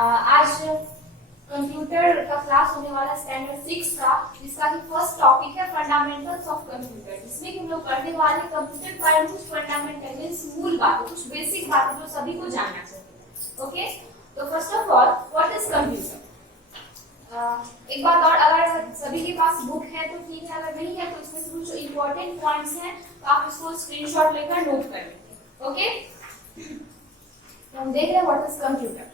आज कंप्यूटर का क्लास होने वाला स्टैंडर्ड 6 का, जिसका कि फर्स्ट टॉपिक है फंडामेंटल्स ऑफ कंप्यूटर। इसमें हम लोग पढ़ने वाले कंप्यूटर के बारे में कुछ फंडामेंटल मींस मूल बातें, कुछ बेसिक बातें जो सभी को जानना चाहिए। ओके, तो first of all what is computer. एक बात और, अगर सभी के पास बुक है तो ठीक है, अगर नहीं है तो इसमें से जो इंपॉर्टेंट पॉइंट्स हैं तो आप इसको स्क्रीनशॉट लेकर नोट कर लीजिए। ओके, तो हम देख रहे हैं व्हाट इज कंप्यूटर।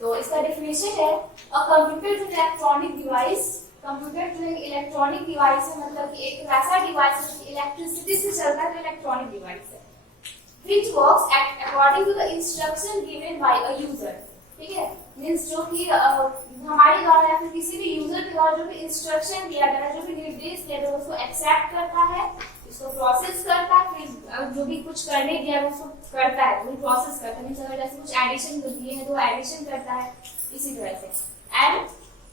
तो इसका डेफिनेशन है a computer is an electronic device. Computer जो है इलेक्ट्रॉनिक डिवाइस है, मतलब कि एक ऐसा डिवाइस है जो इलेक्ट्रिसिटी से चलता है, तो इलेक्ट्रॉनिक डिवाइस है which works according to the instruction given by a user। ठीक है, मींस जो कि हमारे द्वारा या फिर किसी भी यूजर के द्वारा जो भी इंस्ट्रक्शन दिया गया है, जो भी निर्देश दिया गया है, उसको एक्सेप्ट करता है, इसको प्रोसेस करता है, फिर जो भी कुछ करने दिया है उसको करता है, वो प्रोसेस करता है। मींस अगर जैसे कुछ एडिशन दिए हैं तो एडिशन करता है, इसी तरह से। एंड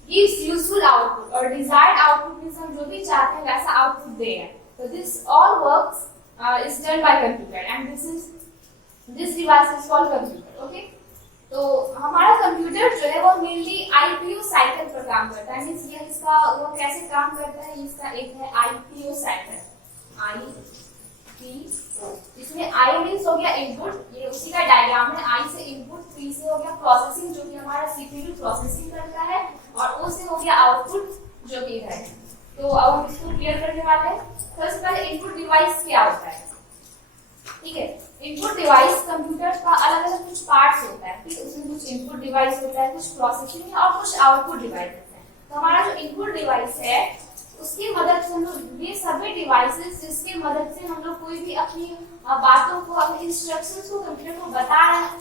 गिव्स यूजफुल आउटपुट, और डिजायर्ड आउटपुट मींस हम जो भी चाहते हैं वैसा आउटपुट देगा। तो this all works is done by computer and this device is called computer। okay, तो हमारा कंप्यूटर जो है वो मेनली आईपीओ साइकिल पर काम करता है। मींस ये इसका वो कैसे काम करता है, इसका एक है आईपीओ साइकिल, आईपीओ, इसमें आई मींस हो गया इनपुट, ये उसी का डायग्राम है। आई से इनपुट, पी से हो गया प्रोसेसिंग जो कि हमारा सीपीयू प्रोसेसिंग करता है, और ओ से हो गया आउटपुट जो कि है। तो अब हम इसको क्लियर करने वाले हैं। फर्स्ट पहले इनपुट डिवाइस क्या होता है। ठीक है, इनपुट डिवाइस कंप्यूटर का अलग अलग कुछ पार्ट्स होता है। ठीक है, उसमें कुछ इनपुट डिवाइस होता है, कुछ प्रोसेसिंग और कुछ आउटपुट डिवाइस होता है। तो हमारा जो इनपुट डिवाइस है उसकी मदद से हम लोग ये सभी डिवाइसेस जिसकी मदद से हम लोग कोई भी अपनी बातों को, अपने इंस्ट्रक्शंस को कंप्यूटर को बता रहे हैं,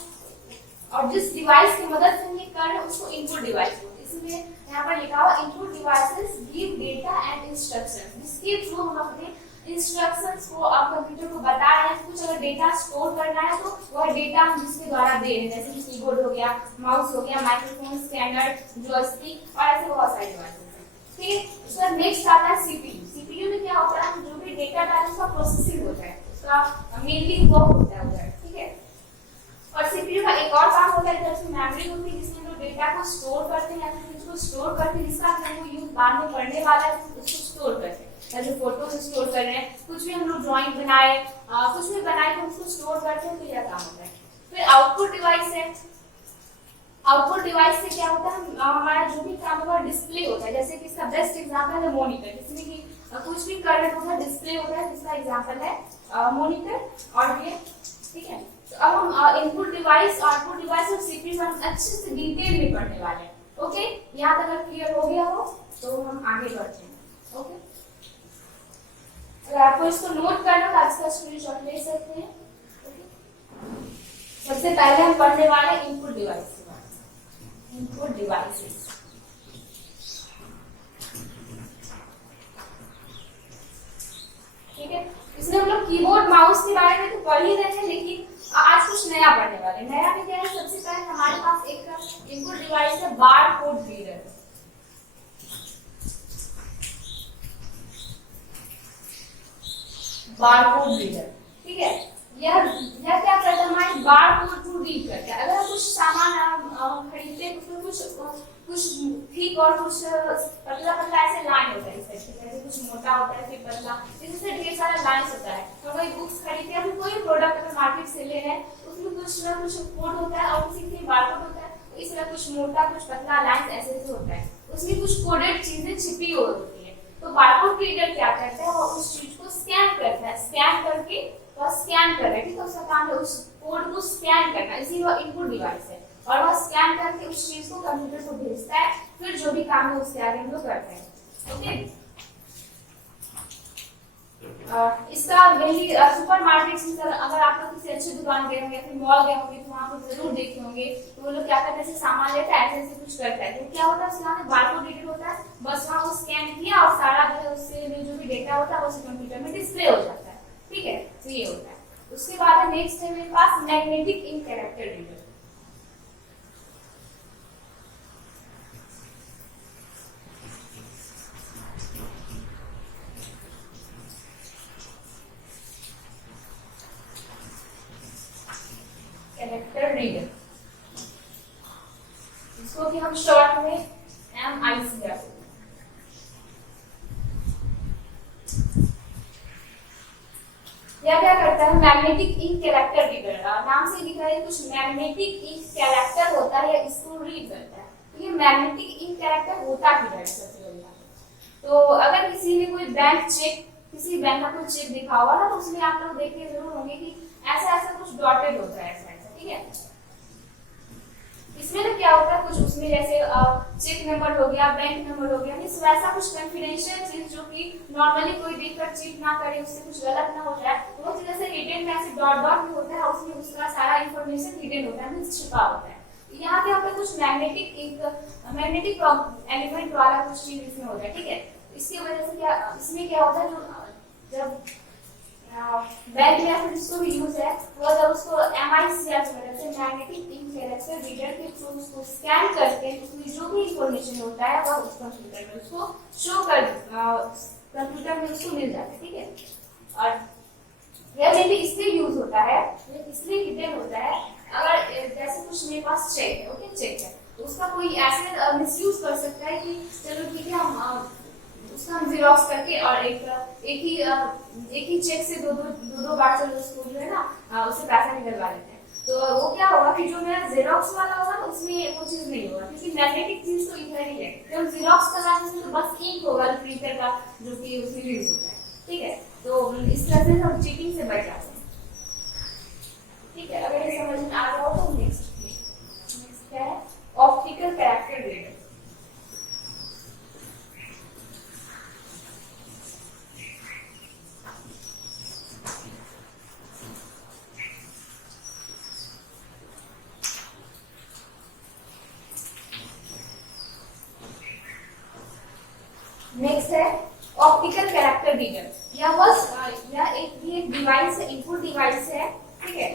और जिस डिवाइस की मदद से हम ये कर रहे हैं उसको इनपुट डिवाइस बोलते हैं। इसलिए यहाँ पर लिखा हुआ input devices give data and instructions, जिसके थ्रू हम अपने इंस्ट्रक्शंस को आप कंप्यूटर को बता रहे हैं। कुछ अगर डेटा स्टोर करना है तो वह डेटा हम जिसके द्वारा दे रहे हैं, जैसे कि कीबोर्ड हो गया, माउस हो गया, माइक्रोफोन, स्कैनर, जॉयस्टिक और ऐसे बहुत सारे डिवाइसेस हैं। फिर उसका नेक्स्ट आता है सीपीयू। सीपीयू में क्या होता है, जो भी डेटा डालते हैं उसका प्रोसेसिंग होता है, उसका मेनली वो होता है उधर। ठीक है, और सीपीयू का एक और काम होता है, इधर से मेमोरी होती है जिसमें लोग डेटा को स्टोर करते हैं या फिर उसको स्टोर करते हैं जिसका हम यूज बाद में पढ़ने वाला है, उसको स्टोर करते हैं। जैसे फोटो स्टोर कर रहे हैं, कुछ भी हम लोग ड्राइंग बनाए, कुछ भी बनाए तो उसको स्टोर करते हैं, तो यह काम होता है। फिर आउटपुट डिवाइस है। आउटपुट डिवाइस से क्या होता है, हमारा जो भी काम होगा डिस्प्ले होता है। जैसे कि इसका बेस्ट एग्जांपल है मॉनिटर, जिसमें कि कुछ भी कर रहे होता है डिस्प्ले होता है, जिसका एग्जांपल है मॉनिटर और ये। ठीक है, तो अब हम इनपुट डिवाइस, आउटपुट डिवाइस और सीपीयू हम अच्छे से डिटेल में पढ़ने वाले हैं। ओके, यहाँ तक अगर क्लियर हो गया हो तो हम आगे बढ़ते हैं। ओके, अगर आपको इसको नोट करना है तो इसका स्क्रीनशॉट ले सकते हैं। सबसे पहले हम पढ़ने वाले इनपुट डिवाइस के बारे में। इनपुट डिवाइसेस, ठीक है, इसमें हम लोग कीबोर्ड माउस के बारे में तो पढ़ ही रहे हैं, लेकिन आज कुछ नया पढ़ने वाले। नया में क्या है, सबसे पहले हमारे पास एक इनपुट डिवाइस है bar code reader. Barcode reader, ठीक है, यह क्या करता है, हमारे बारकोड को रीड करता है। अगर हम कुछ सामान खरीदते हैं उसमें कुछ ठीक और कुछ पतला पतला ऐसे लाइन होता है, जैसे कुछ मोटा होता है फिर पतला, इससे ढेर सारा लाइन्स होता है। तो कोई बुक्स खरीदते हैं, कोई प्रोडक्ट अगर मार्केट से ले रहे हैं उसमें कुछ ना कुछ कोड होता है और उसी के बारकोड होता है। तो इस तरह कुछ मोटा कुछ पतला लाइन्स ऐसे ऐसे होता है, उसमें कुछ कोडेड चीजें छिपी होती है। तो बारकोड रीडर क्या करता है, वो उस चीज को स्कैन करता है, स्कैन करके वह स्कैन कर रहा है। ठीक है, उसका काम है उस कोड को स्कैन करना, इसी वह इनपुट डिवाइस है, और वह स्कैन करके उस चीज को कंप्यूटर को भेजता है। फिर जो भी काम है उसके आगे हम लोग करते हैं। ओके, इसका मेनली सुपरमार्केट्स में अगर आप लोग किसी अच्छी दुकान गए होंगे या फिर मॉल गए होंगे तो वहाँ पर जरूर देखे होंगे, तो वो लोग क्या करते हैं, जैसे सामान लेते हैं ऐसे ऐसे कुछ करता है। तो क्या होता है, उसका बारकोड रीडर होता है, बस वहाँ वो स्कैन किया और सारा जो है उससे जो भी डेटा होता है उस कंप्यूटर में डिस्प्ले हो जाता है। ठीक है, तो ये होता है। उसके बाद नेक्स्ट है मेरे पास magnetic ink character reader. Character reader इसको कि हम शॉर्ट में MIC रखते हैं। यह क्या करता है, मैग्नेटिक इंक कैरेक्टर रीडर, नाम से दिख रहा है कुछ मैग्नेटिक इंक कैरेक्टर होता है, इसको रीड करता है। तो ये मैग्नेटिक इंक कैरेक्टर होता क्या है सबसे पहले तो अगर किसी ने कोई बैंक चेक, किसी बैंक का कोई चेक दिखा हुआ ना, तो उसमें आप लोग देख के जरूर होंगे कि ऐसा ऐसा कुछ डॉटेड होता है ऐसा ऐसा, ठीक है। इसमें ना क्या होता है, कुछ उसमें जैसे चेक नंबर हो गया, बैंक नंबर हो गया, मींस वैसा कुछ कॉन्फिडेंशियल चीज जो कि नॉर्मली कोई देखकर चीट ना करे, उससे कुछ गलत ना हो जाए, वो चीज जैसे हिडन में ऐसे डॉट डॉट में होता है, उसमें उसका सारा इंफॉर्मेशन हिडन होता है, मींस छिपा होता है। यहाँ पे आपका कुछ मैग्नेटिक मैग्नेटिक एलिमेंट वाला कुछ चीज इसमें होता है, ठीक है। इसकी वजह से क्या, इसमें क्या होता है, जो जब बैंक में फिर इसको भी यूज है, वो जब उसको MIC की मदद से मैग्नेटिक इंक कैरेक्टर रीडर के थ्रू उसको स्कैन करके उसमें जो भी इंफॉर्मेशन होता है वह उस कंप्यूटर में उसको शो कर कंप्यूटर में उसको मिल जाता है, ठीक है। और यह मेनली इसलिए यूज होता है, इसलिए हिडन होता है, अगर जैसे कुछ मेरे पास चेक है, ओके चेक है, तो उसका कोई ऐसे मिसयूज कर सकता है कि चलो ठीक है हम उसका हम जीरोक्स करके और एक ही चेक से दो बार चलो उसको जो है ना उससे पैसा निकलवा लेते हैं। तो वो क्या होगा कि जो मेरा जीरोक्स वाला होगा ना उसमें वो चीज नहीं होगा, क्योंकि मैग्नेटिक चीज तो इधर ही है। जब जीरोक्स करना है तो बस इंक होगा प्रिंटर का जो कि उसमें यूज होता है, ठीक है। तो इस तरह से हम चीटिंग से बच जाते हैं, ठीक है। अगर ये समझ में आ रहा हो तो नेक्स्ट क्या है, ऑप्टिकल कैरेक्टर रीडर। नेक्स्ट है ऑप्टिकल कैरेक्टर रीडर। यह एक डिवाइस है, इनपुट डिवाइस है, ठीक है।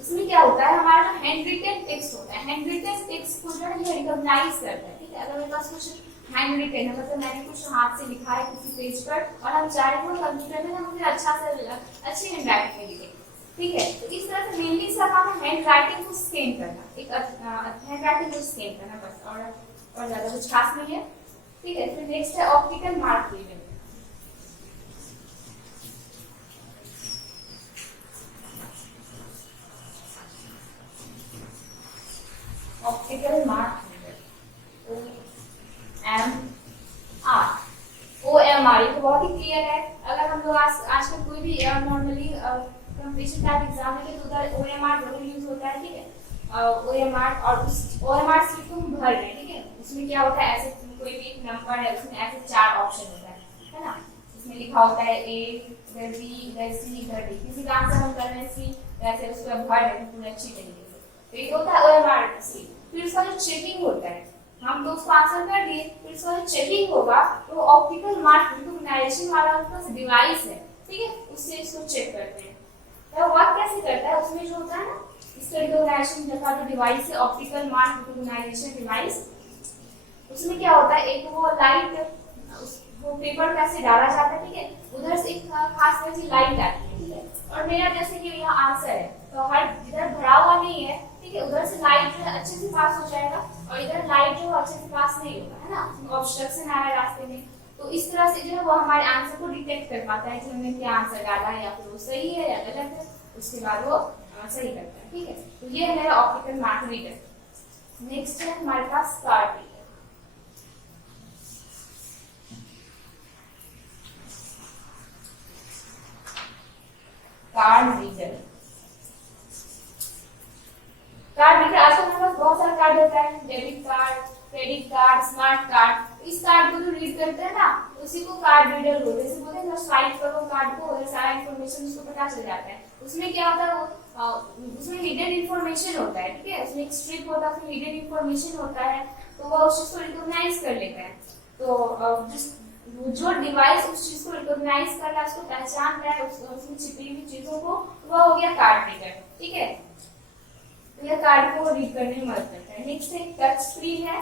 इसमें क्या होता है, हमारा जो हैंड रिटन टेक्स्ट होता है, हैंड रिटन टेक्स्ट को जो है ये रिकॉग्नाइज करता है, ठीक है। अगर मेरे पास कुछ हैंड रिटन है, मतलब मैंने कुछ हाथ से लिखा है किसी पेज पर और हम चाह रहे हैं कंप्यूटर में ना मुझे अच्छी हैंड राइटिंग में लिखे, ठीक है। तो इस तरह से मेनली इसका काम है हैंड राइटिंग को स्कैन करना, एक हैंड राइटिंग को स्कैन करना बस, और ज्यादा कुछ खास नहीं है, ठीक है। फिर नेक्स्ट है optical mark reader. Optical mark reader OMR, ये तो बहुत ही क्लियर है। अगर हम लोग आजकल कोई भी नॉर्मली कंपटीशन टाइप एग्जाम में तो उधर OMR जरूर यूज होता है, ठीक है। OMR और उस OMR सीट को हम भर रहे हैं, ठीक है। उसमें क्या होता है, ऐसे कोई भी एक नंबर है उसमें ऐसे 4 ऑप्शन होता है ना। इसमें लिखा होता है A, इधर B, इधर C, इधर D। किसी का आंसर हम कर रहे हैं C, वैसे उसको भर रहे हैं पूरी अच्छी तरीके से, तो ये होता है OMR सीट। फिर उसका जो चेकिंग होता है, हम तो उसको आंसर कर दिए, फिर उसका जो चेकिंग होगा तो ऑप्टिकल मार्क रिकॉग्निशन वाला उसका डिवाइस है, ठीक है, उससे इसको चेक करते हैं। तो वर्क कैसे करता है, उसमें जो होता है ना इसका रिकॉग्निशन का जो डिवाइस है, ऑप्टिकल मार्क रिकॉग्निशन डिवाइस, उसमें क्या होता है, एक वो लाइट वो पेपर पे ऐसे डाला जाता है, ठीक है। उधर से एक खास तरह की लाइट आती है, ठीक है। और मेरा जैसे कि यहाँ आंसर है तो हर इधर भरा हुआ नहीं है, ठीक है, उधर से लाइट जो है अच्छे से पास हो जाएगा और इधर लाइट जो अच्छे से पास नहीं होगा, है ना, ऑब्स्ट्रक्शन आ रहा है रास्ते में। तो इस तरह से जो है वो हमारे आंसर को डिटेक्ट कर पाता है कि हमने क्या आंसर डाला है, या फिर वो सही है या गलत है, उसके बाद वो सही करता है, ठीक है। तो ये है मेरा ऑप्टिकल मार्क रीडर। नेक्स्ट है हमारे पास card reader. Card reader, card reader आजकल हमारे पास बहुत सारा कार्ड होता है, debit card, credit card, smart card. इस कार्ड को जो रीड करते हैं ना उसी को कार्ड रीडर बोलते हैं। जैसे बोलते हैं स्वाइप करो कार्ड को और सारा इंफॉर्मेशन उसको पता चल जाता है। उसमें क्या होता है, उसमें हिडन इंफॉर्मेशन होता है, ठीक है, उसमें एक स्ट्रिप होता है, उसमें हिडन इंफॉर्मेशन होता है, तो वो उस चीज को रिकॉग्नाइज कर लेता है। तो जो डिवाइस उस चीज को रिकॉग्नाइज कर रहा है, उसको पहचान रहा है, उसमें छिपी हुई चीजों को, वह हो गया कार्ड रीडर, ठीक है। तो यह कार्ड को रीड करने में मदद करता है। नेक्स्ट एक टच स्क्रीन है।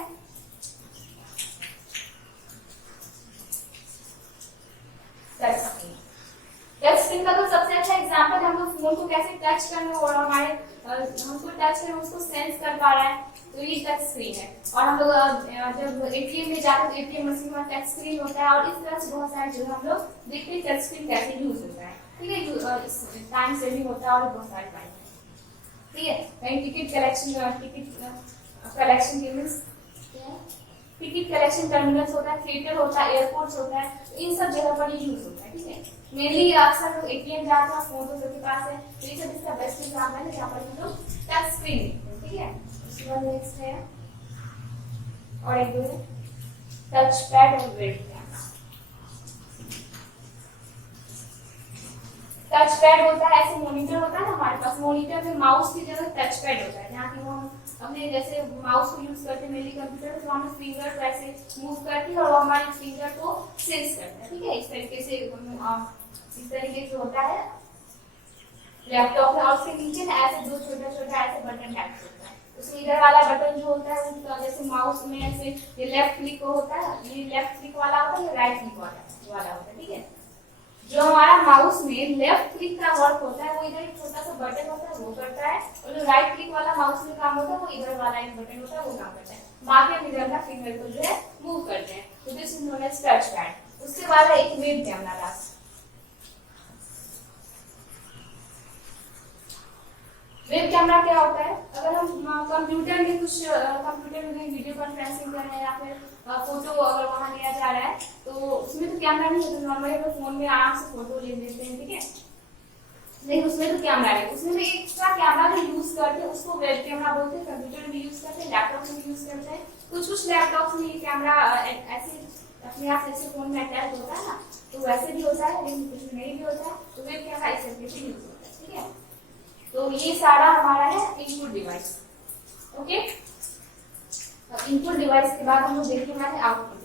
टच स्क्रीन, टच स्क्रीन का तो सबसे अच्छा एग्जांपल हम लोग फोन को कैसे टच कर रहे हैं और हमको टच कर उसको सेंस कर पा रहा है। तो ये टच स्क्रीन है। और हम लोग जब एटीएम में जाते हैं तो एटीएम मशीन में टच स्क्रीन होता है, और इस तरह से बहुत सारे जो हम लोग देखते हैं टच स्क्रीन कैसे यूज होता है, ठीक है, टाइम सेविंग होता है और बहुत सारे फायदे, ठीक है। कहीं टिकट कलेक्शन के मीन्स टिकट कलेक्शन टर्मिनल्स होता है, थिएटर होता है, एयरपोर्ट्स होता है, तो इन सब जगह पर ये यूज होता है, ठीक है। मेनली अक्सर लोग एटीएम जाते हैं, फोन तो सबके पास है, तो ये सब इसका बेस्ट एग्जाम्पल है जहाँ पर हम लोग टच स्क्रीन देखते हैं, ठीक है। उसके बाद नेक्स्ट है और एक दो टच पैड और वेब कैमरा। टच पैड होता है, ऐसे मॉनिटर होता है ना हमारे पास, मॉनिटर में माउस की जगह टच पैड होता है, जहाँ की वो हम अपने जैसे माउस को यूज करते हैं मेनली कंप्यूटर, तो हम फिंगर को ऐसे मूव करते हैं और वो हमारे फिंगर को सेंस करता है, ठीक है। इस तरीके से होता है लैपटॉप में, और उसके नीचे ना ऐसे दो छोटा छोटा ऐसे बटन टाइप होता है, उसमें इधर वाला बटन जो होता है उसका जैसे माउस में ऐसे ये लेफ्ट क्लिक होता है, ये लेफ्ट क्लिक वाला होता है, ये राइट क्लिक वाला होता है, ठीक है। जो हमारा माउस में लेफ्ट क्लिक का वर्क होता है वो इधर एक छोटा सा बटन होता है वो करता है, और जो राइट क्लिक वाला माउस में काम होता है वो इधर वाला एक बटन होता है वो काम करता है, बाकी हम इधर का फिंगर को जो है मूव करते हैं, तो this is known as touch pad. उसके बाद है एक web camera last. Web camera क्या होता है, अगर हम कंप्यूटर में वीडियो कॉन्फ्रेंसिंग कर रहे हैं या फिर फोटो अगर वहां लिया जा रहा है, तो उसमें तो कैमरा नहीं होता, नॉर्मली हम फोन में आराम से फोटो ले लेते हैं, ठीक है, लेकिन उसमें तो कैमरा है, उसमें भी एक्स्ट्रा कैमरा भी यूज करते हैं, उसको वेब कैमरा बोलते हैं। कंप्यूटर में भी यूज करते हैं, लैपटॉप में भी यूज करते हैं, कुछ लैपटॉप में ये कैमरा ऐसे अपने आप जैसे फोन में अटैच होता है ना, तो वैसे भी होता है, लेकिन कुछ में नहीं भी होता है, तो वेब कैमरा इस तरीके से यूज होता है, ठीक है। तो ये सारा हमारा है इनपुट डिवाइस, ओके। अब इनपुट डिवाइस के बाद हम लोग देखने वाले आउटपुट डिवाइस।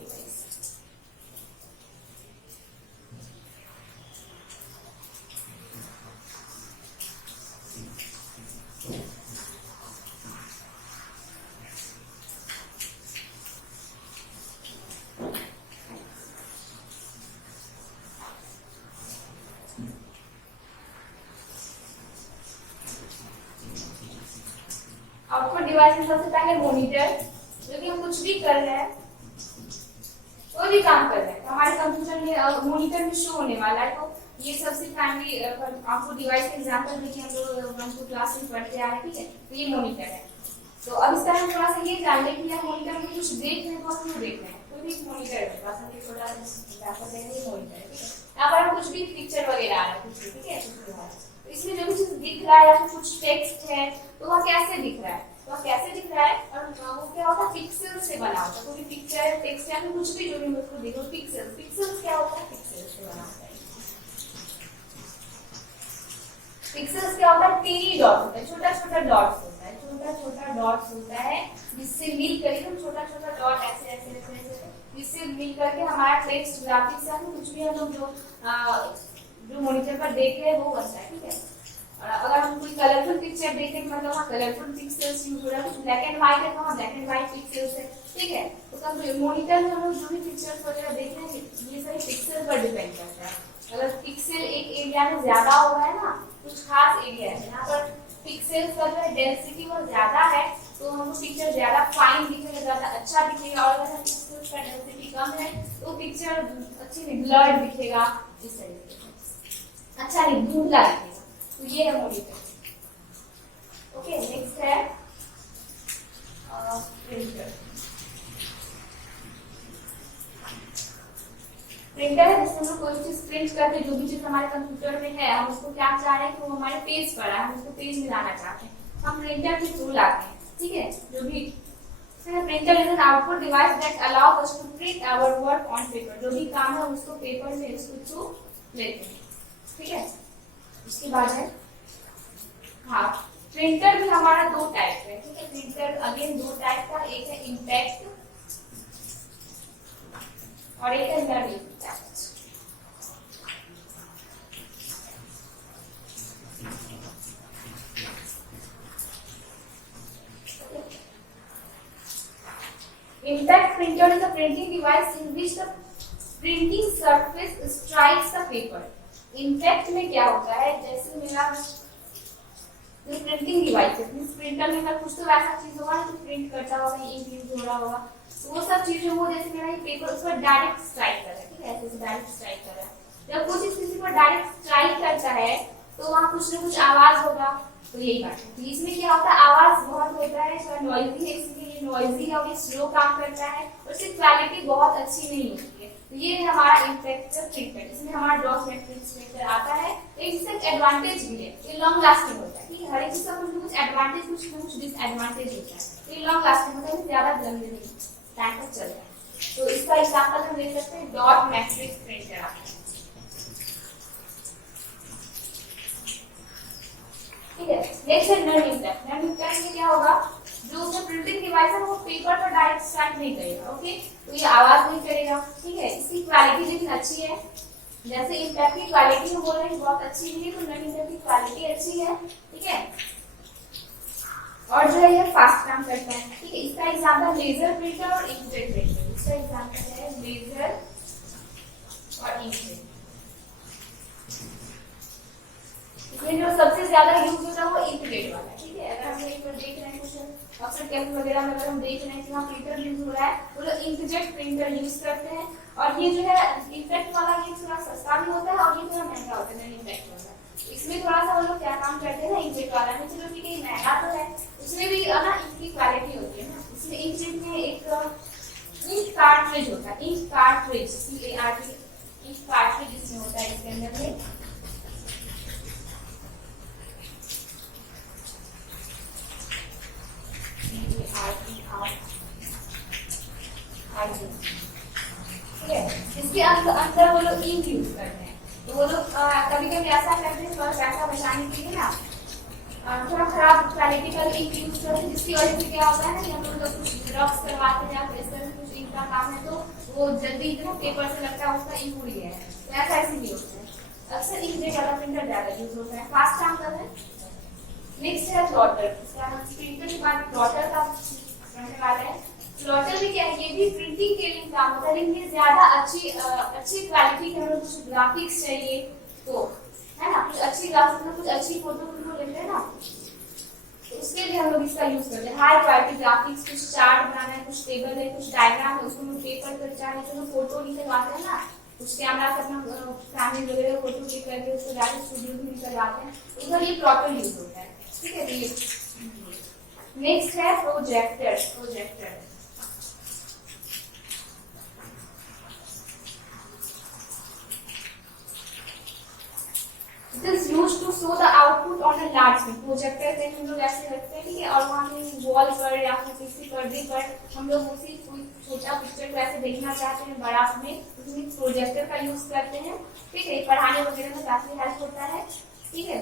आउटपुट डिवाइस में सबसे पहले मॉनिटर, जो कि हम कुछ भी कर रहे हैं, कोई भी काम कर रहे हैं, हमारे कंप्यूटर में मॉनिटर में शो होने वाला है, तो ये सबसे प्राइमरी आउटपुट डिवाइस का एग्जांपल देखिए, हम लोग 1 to क्लास में पढ़ते आ रहे हैं, ठीक है। तो ये मॉनिटर है, तो अब इस तरह थोड़ा सा ये जान लें कि यार मॉनिटर में कुछ देख रहे हैं तो क्यों देख रहे हैं, कोई भी मॉनिटर है, बस हम थोड़ा एग्जांपल देंगे मॉनिटर है, ठीक है। यहाँ पर हम कुछ भी पिक्चर वगैरह आ रहा है, कुछ भी, ठीक है, तो इसमें जो भी चीज दिख रहा है या कुछ टेक्स्ट है तो वह कैसे दिख रहा है, तो कैसे दिख रहा है, और वो क्या होता है, पिक्सल से बना होता है, कोई पिक्चर टेक्स्ट या कुछ भी जो भी उसको देखो, पिक्सेल्स क्या होता है, पिक्सेल्स से बना होता है। पिक्सेल्स क्या होता है, टीनी डॉट होता है, छोटा छोटा डॉट्स होता है, छोटा छोटा डॉट्स होता है, जिससे मिल करके छोटा छोटा डॉट ऐसे ऐसे ऐसे ऐसे जिससे मिल करके हमारा टेक्स्ट ग्राफिक्स या कुछ भी हम लोग जो मॉनिटर पर देख रहे हैं वो बनता है, ठीक है। और अगर हम कोई कलरफुल पिक्चर देखें, मतलब वहाँ कलरफुल पिक्सेल्स यूज हो रहा है, कुछ ब्लैक एंड व्हाइट है तो वहाँ ब्लैक एंड व्हाइट पिक्सेल्स है, ठीक है। तो कब मॉनिटर में हम लोग जो भी पिक्चर्स वगैरह देख रहे हैं ये सारे पिक्सल पर डिपेंड करता है। अगर पिक्सल एक एरिया में ज्यादा हो रहा है ना, कुछ खास एरिया है जहाँ पर पिक्सेल्स का जो है डेंसिटी वो ज्यादा है, तो हमको पिक्चर ज्यादा फाइन दिखेगा, ज्यादा अच्छा दिखेगा, और अगर पिक्सेल्स का डेंसिटी कम है तो पिक्चर अच्छी नहीं ब्लर्ड दिखेगा, इस तरीके से अच्छा नहीं धुंधला दिखेगा। तो ये है मॉनिटर, ओके। नेक्स्ट है प्रिंटर। प्रिंटर है जिसमें हम लोग कोई चीज प्रिंट करके, जो भी चीज हमारे कंप्यूटर में है हम उसको क्या चाह रहे हैं कि वो हमारे पेज पर है, हम उसको पेज में लाना चाहते हैं, हम प्रिंटर के थ्रू लाते हैं, ठीक है। जो भी printer is an output device that allows us to print our work on paper, जो भी काम है उसको पेपर में उसको थ्रू लेते हैं, ठीक है। उसके बाद है हाँ, प्रिंटर भी हमारा दो टाइप है, ठीक है। प्रिंटर अगेन दो टाइप का, एक है इम्पैक्ट और एक है non impact. Impact printer is a printing device in which the printing surface strikes the paper. Impact में क्या होता है, जैसे मेरा जो प्रिंटिंग डिवाइस है, मींस प्रिंटर में अगर कुछ तो वैसा चीज होगा ना जो प्रिंट करता होगा, इंक यूज हो रहा होगा, तो वो सब चीजें वो जैसे मेरा ये पेपर उस पर डायरेक्ट स्ट्राइक कर रहा है, ठीक है, ऐसे डायरेक्ट स्ट्राइक कर रहा है। जब कुछ चीज किसी पर डायरेक्ट स्ट्राइक करता है तो वहाँ कुछ ना कुछ आवाज होगा, तो यही बात है। तो इसमें क्या होता है, आवाज बहुत होता है, थोड़ा नॉइजी है, इसलिए नॉइजी है और ये स्लो काम करता है और इसकी क्वालिटी बहुत अच्छी नहीं होती है। तो ये है हमारा इंटरेक्टिव प्रिंटर, इसमें हमारा डॉट मैट्रिक्स प्रिंटर आता है। एक इसका एडवांटेज भी है, ये लॉन्ग लास्टिंग होता है, ठीक है, हर एक चीज का कुछ ना कुछ एडवांटेज कुछ ना कुछ डिसएडवांटेज होता है। ये लॉन्ग लास्टिंग होता है, ज्यादा लंबे नहीं टाइम तक चलता है। तो इसका एग्जांपल हम ले सकते हैं डॉट मैट्रिक्स प्रिंटर आता है, ठीक है। नेक्स्ट है नन इम्पैक्ट। नन इम्पैक्ट में क्या होगा, जो उसका प्रिंटिंग डिवाइस है वो पेपर पर डायरेक्ट स्ट्राइक नहीं करेगा, ओके, तो ये आवाज नहीं करेगा, ठीक है। इसकी क्वालिटी लेकिन अच्छी है, जैसे इम्पैक्ट की क्वालिटी हम बोल रहे हैं बहुत अच्छी नहीं है, तो नन इम्पैक्ट की क्वालिटी अच्छी है, ठीक है। और जो है ये फास्ट काम करता है, ठीक है। इसका एग्जांपल लेजर प्रिंटर और इंकजेट प्रिंटर, इसका एग्जांपल है लेजर और इंकजेट। इसमें जो सबसे ज्यादा यूज होता है वो इंकजेट वाला है, ठीक है। अगर हम एक बार देख रहे हैं कुछ अक्सर कैंप वगैरह में अगर हम देख रहे हैं कि वहाँ प्रिंटर यूज हो रहा है, वो लोग इंकजेट प्रिंटर यूज करते हैं। और ये जो है इम्पैक्ट वाला, ये थोड़ा सस्ता भी होता है और ये थोड़ा महंगा होता है, इम्पैक्ट वाला। इसमें थोड़ा सा वो लोग क्या काम करते हैं ना, इंकजेट वाला में, चलो ठीक है महंगा तो है, उसमें भी ना इनकी क्वालिटी होती है ना। इसमें इंकजेट में एक इंक कार्ट्रिज होता है, ink cartridge, CART, ink cartridge इसमें होता है, इसके अंदर में इसके अंदर वो लोग इंक यूज करते हैं। तो वो लोग कभी कभी ऐसा करते हैं, थोड़ा पैसा बचाने के लिए ना थोड़ा खराब क्वालिटी का इंक यूज करते हैं, जिसकी वजह से क्या होता है ना कि हम लोग कुछ ड्रॉप्स करवाते हैं या फिर इस तरह से कुछ इंक का काम है तो वो जल्दी इतना पेपर से लगता है उसका इंक उड़ गया है, तो ऐसा इसीलिए होता है। अक्सर इंकजेट वाला प्रिंटर ज्यादा यूज होता है, फास्ट काम कर रहे हैं। नेक्स्ट है प्लॉटर, प्रिंटर के बाद प्लॉटर का पढ़ने वाले हैं। प्लॉटर भी क्या है, ये भी प्रिंटिंग के लिए काम होता है, लेकिन ये ज्यादा अच्छी क्वालिटी के हमें कुछ ग्राफिक्स चाहिए तो, है ना, कुछ अच्छी ग्राफिक्स में कुछ अच्छी फोटो लेते हैं ना, तो उसके लिए हम लोग इसका यूज करते हैं। हाई क्वालिटी ग्राफिक्स, कुछ चार्ट बनाना है, कुछ टेबल है, कुछ डायग्राम है, उसको हम पेपर पर चाहे तो फोटो निकलवाते हैं ना, कुछ कैमरा से अपना फैमिली वगैरह फोटो क्लिक करके उसको जाके स्टूडियो में निकलवाते हैं, उधर ये प्लॉटर यूज होता है, ठीक है। तो ये नेक्स्ट है projector. Projector It is used to show the output on a large screen. Projector पे हम लोग ऐसे रखते हैं, ठीक है, और वहाँ पे वॉल पर या फिर किसी पर्दे पर हम लोग उसी कोई छोटा पिक्चर को ऐसे देखना चाहते हैं बड़ा में, उसमें प्रोजेक्टर का यूज करते हैं, ठीक है। पढ़ाने वगैरह में काफी हेल्प होता है, ठीक है।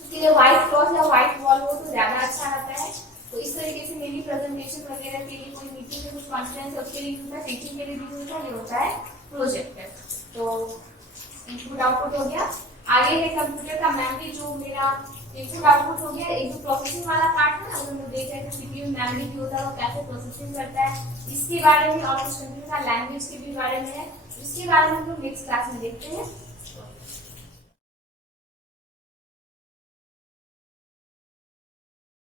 उसके लिए व्हाइट क्लॉथ या व्हाइट वॉल हो तो ज्यादा अच्छा रहता है। तो इस तरीके से मेरी प्रेजेंटेशन वगैरह के लिए, कोई मीटिंग में कुछ कॉन्फ्रेंस उसके लिए होता है, टीचिंग के लिए भी होता है, ये होता है प्रोजेक्टर। तो इनपुट आउटपुट हो गया। आगे है कंप्यूटर का मेमोरी, जो मेरा इनपुट आउटपुट हो गया। एक जो प्रोसेसिंग वाला पार्ट है ना, हम लोग देख रहे थे सीपीयू मेमोरी भी होता है, वो कैसे प्रोसेसिंग करता है, इसके बारे में, और कुछ कंप्यूटर का लैंग्वेज के भी बारे में है, इसके बारे में हम लोग नेक्स्ट क्लास में देखते हैं।